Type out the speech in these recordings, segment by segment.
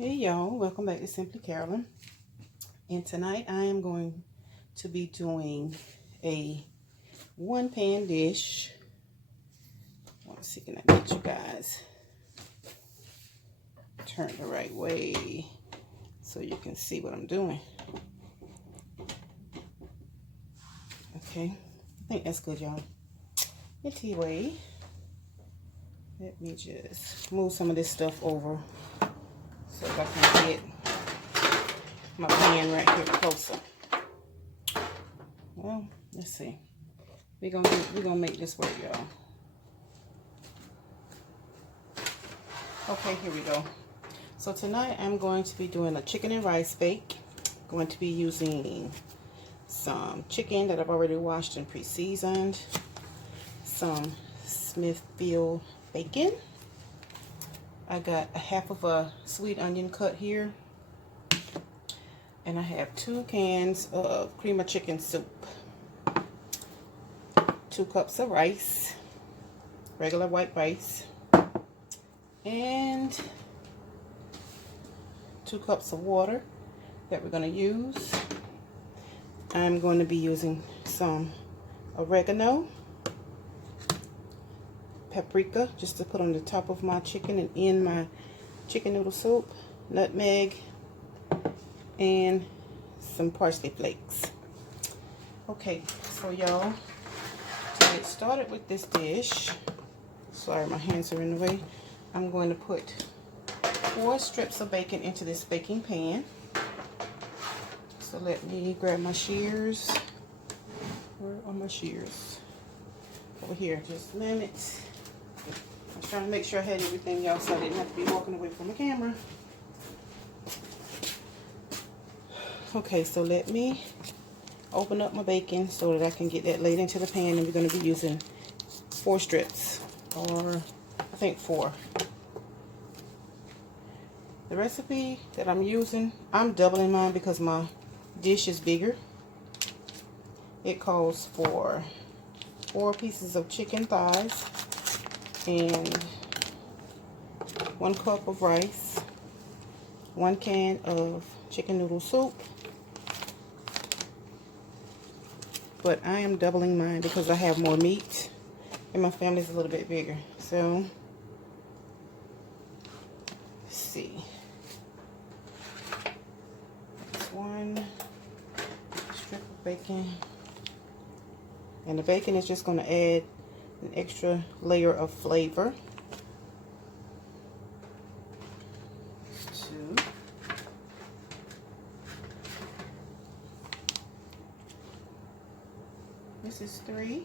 Hey y'all, welcome back to Simply Carolyn. And tonight I am going to be doing a one pan dish. Let's see, can I get you guys turned the right way so you can see what I'm doing? Okay, I think that's good, y'all. Anyway, let me just move some of this stuff over so that I can get my pan right here closer. Well, let's see. We're gonna make this work, y'all. Okay, here we go. So tonight I'm going to be doing a chicken and rice bake. Going to be using some chicken that I've already washed and pre-seasoned, some Smithfield bacon. I got a half of a sweet onion cut here, and I have 2 cans of cream of chicken soup, 2 cups of rice, regular white rice, and 2 cups of water that we're going to use. I'm going to be using some oregano, paprika, just to put on the top of my chicken and in my chicken noodle soup, nutmeg, and some parsley flakes. Okay, so y'all, to get started with this dish, sorry my hands are in the way, I'm going to put 4 strips of bacon into this baking pan. So let me grab my shears. Where are my shears? Over here, just a minute. I was trying to make sure I had everything, y'all, so I didn't have to be walking away from the camera. Okay, so let me open up my bacon so that I can get that laid into the pan, and we're going to be using 4 strips, or I think 4. The recipe that I'm using, I'm doubling mine because my dish is bigger. It calls for 4 pieces of chicken thighs and 1 cup of rice, 1 can of chicken noodle soup. But I am doubling mine because I have more meat and my family's a little bit bigger. So, let's see. That's 1 strip of bacon. And the bacon is just going to add an extra layer of flavor. 2. This is 3.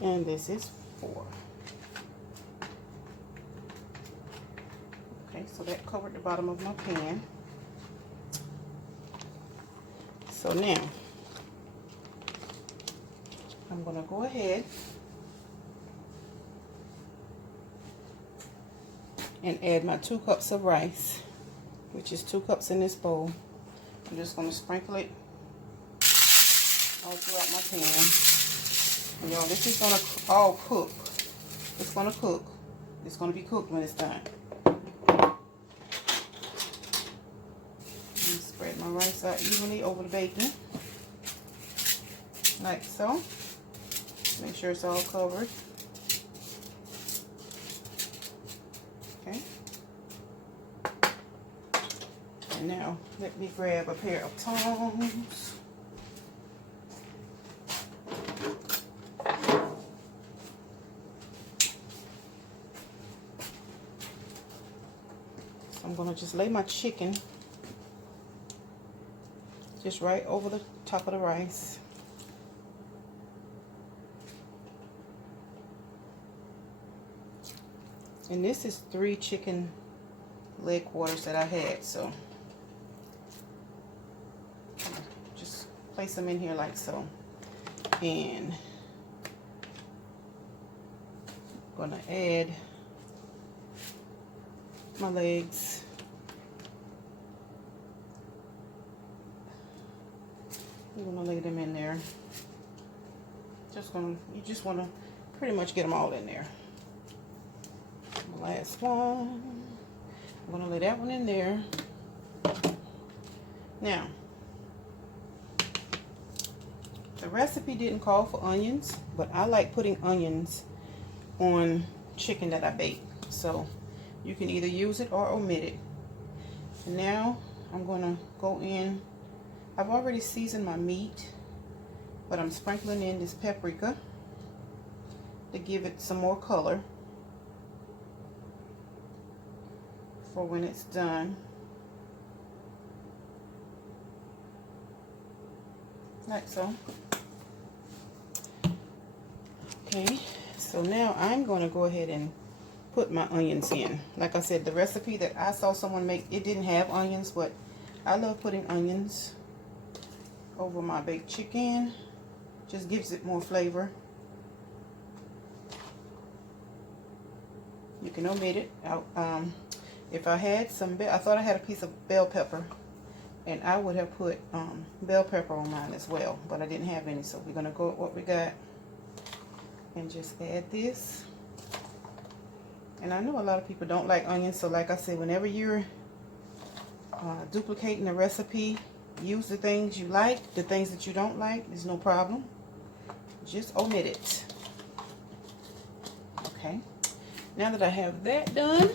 And this is 4. Okay, so that covered the bottom of my pan. So now, I'm going to go ahead and add my 2 cups of rice, which is 2 cups in this bowl. I'm just going to sprinkle it all throughout my pan. And y'all, this is going to all cook. It's going to cook. It's going to be cooked when it's done. Spread my rice out evenly over the bacon, like so. Make sure it's all covered. Okay. And now let me grab a pair of tongs. So I'm going to just lay my chicken just right over the top of the rice. And this is 3 chicken leg quarters that I had, so just place them in here like so. And I'm gonna add my legs. I'm gonna lay them in there. You just wanna pretty much get them all in there. The last one, I'm gonna lay that one in there. Now, the recipe didn't call for onions, but I like putting onions on chicken that I bake. So you can either use it or omit it. And now I'm gonna go in. I've already seasoned my meat, but I'm sprinkling in this paprika to give it some more color for when it's done. Like so. Okay, so now I'm going to go ahead and put my onions in. Like I said, the recipe that I saw someone make, it didn't have onions, but I love putting onions over my baked chicken. Just gives it more flavor. You can omit it. If I had some, I thought I had a piece of bell pepper, and I would have put bell pepper on mine as well, but I didn't have any, so we're gonna go with what we got and just add this. And I know a lot of people don't like onions, so like I said, whenever you're duplicating a recipe, use the things you like. The things that you don't like, there's no problem. Just omit it. Okay. Now that I have that done,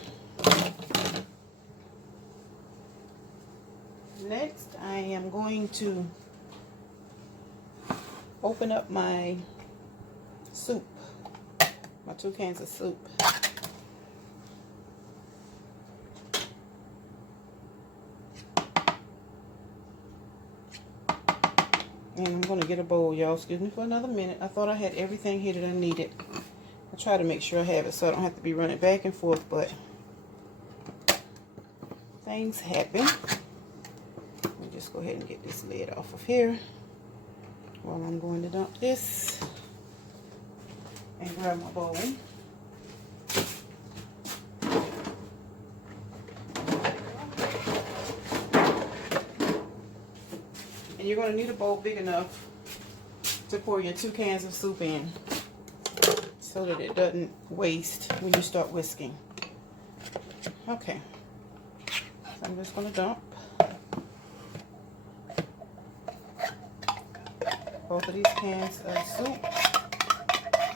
next I am going to open up my soup, my 2 cans of soup. And I'm going to get a bowl, y'all. Excuse me for another minute. I thought I had everything here that I needed. I try to make sure I have it so I don't have to be running back and forth, but things happen. Let me just go ahead and get this lid off of here while I'm going to dump this and grab my bowl. And you're going to need a bowl big enough to pour your 2 cans of soup in so that it doesn't waste when you start whisking. Okay, so I'm just going to dump both of these cans of soup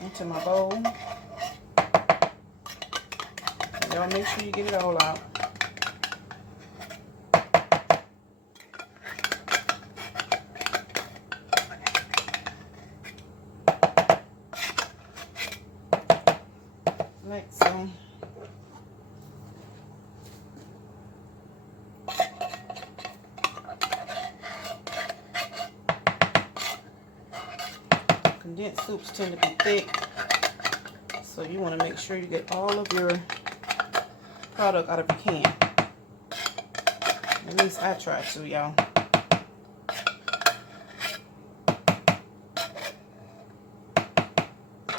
into my bowl. Y'all make sure you get it all out. Like so. Condensed soups tend to be thick, so you want to make sure you get all of your product out of your can. At least I try to, y'all.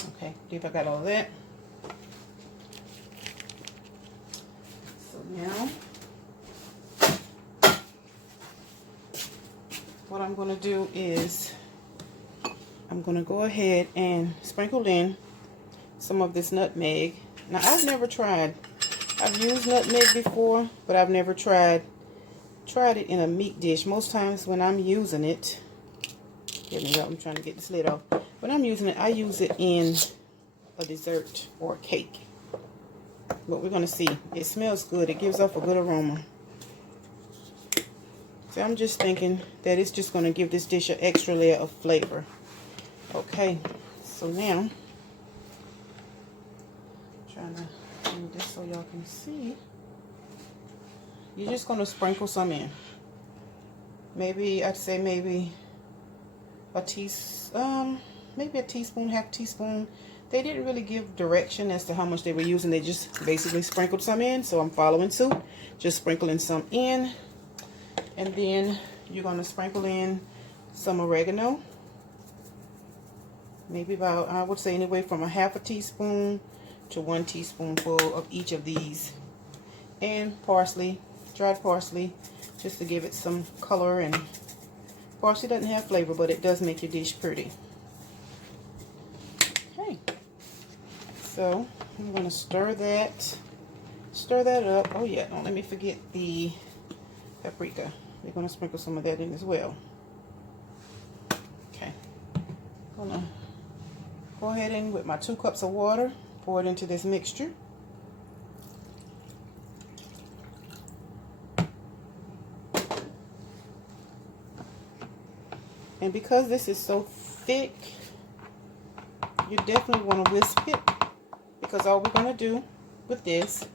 Okay, I believe I got all of that. So now, what I'm going to do is I'm going to go ahead and sprinkle in some of this nutmeg. Now, I've never tried. I've used nutmeg before, but I've never tried it in a meat dish. Most times when I'm using it, I'm trying to get this lid off. When I'm using it, I use it in a dessert or a cake. But we're going to see. It smells good. It gives off a good aroma. So I'm just thinking that it's just going to give this dish an extra layer of flavor. Okay, so now, I'm trying to do this so y'all can see. You're just going to sprinkle some in. Maybe, I'd say maybe a teaspoon, half teaspoon. They didn't really give direction as to how much they were using. They just basically sprinkled some in, so I'm following suit. Just sprinkling some in. And then you're going to sprinkle in some oregano. Maybe about, I would say anywhere from a half a teaspoon to 1 teaspoonful of each of these. And parsley, dried parsley, just to give it some color. And parsley doesn't have flavor, but it does make your dish pretty. Okay. So I'm going to stir that up. Oh yeah, don't let me forget the paprika. We're going to sprinkle some of that in as well. Okay, I'm going to go ahead and with my 2 cups of water, pour it into this mixture. And because this is so thick, you definitely want to whisk it, because all we're going to do with this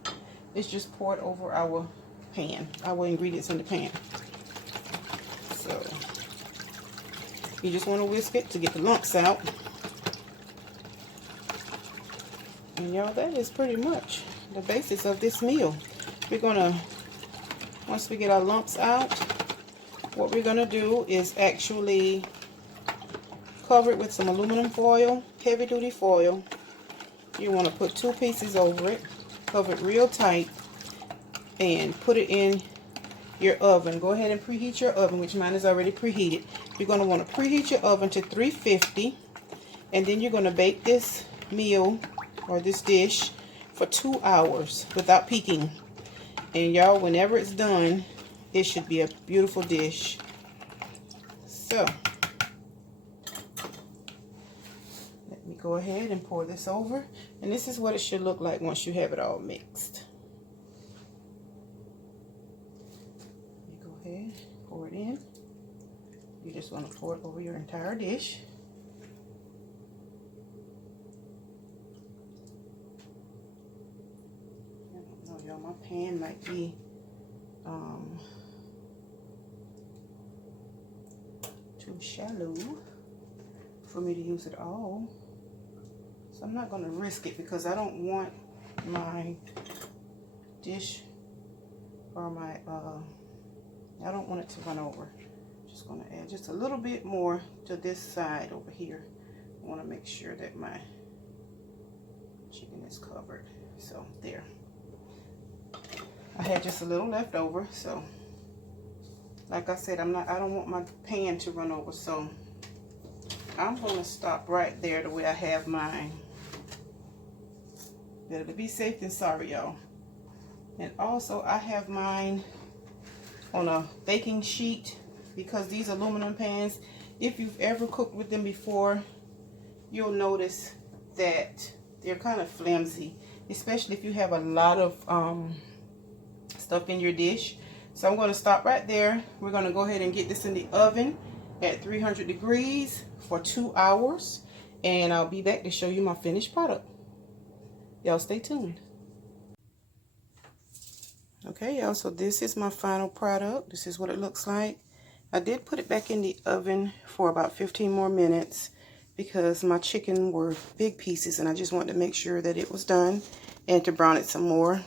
is just pour it over our pan, our ingredients in the pan. So you just want to whisk it to get the lumps out. And y'all, that is pretty much the basis of this meal. We're gonna, once we get our lumps out, what we're gonna do is actually cover it with some aluminum foil, heavy duty foil. You want to put 2 pieces over it, cover it real tight, and put it in your oven. Go ahead and preheat your oven, which mine is already preheated. You're going to want to preheat your oven to 350, and then you're going to bake this meal or this dish for 2 hours without peeking. And y'all, whenever it's done, it should be a beautiful dish. So let me go ahead and pour this over, and this is what it should look like once you have it all mixed. You go ahead, pour it in. You just want to pour it over your entire dish. I don't know, y'all, my pan might be too shallow for me to use it all. So I'm not going to risk it, because I don't want my dish or my, I don't want it to run over. Just going to add just a little bit more to this side over here. I want to make sure that my chicken is covered. So there. I had just a little left over, so like I said, I don't want my pan to run over, so I'm going to stop right there the way I have mine. Better to be safe than sorry, y'all. And also, I have mine on a baking sheet, because these aluminum pans, if you've ever cooked with them before, you'll notice that they're kind of flimsy, especially if you have a lot of stuff in your dish. So I'm going to stop right there. We're going to go ahead and get this in the oven at 300 degrees for 2 hours, and I'll be back to show you my finished product. Y'all stay tuned. Okay, y'all, so this is my final product. This is what it looks like. I did put it back in the oven for about 15 more minutes because my chicken were big pieces, and I just wanted to make sure that it was done and to brown it some more.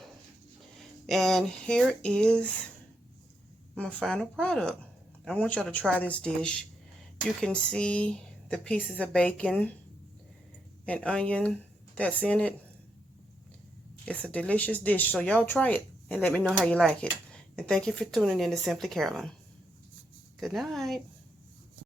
And here is my final product. I want y'all to try this dish. You can see the pieces of bacon and onion that's in it. It's a delicious dish, so y'all try it and let me know how you like it. And thank you for tuning in to Simply Carolyn. Good night.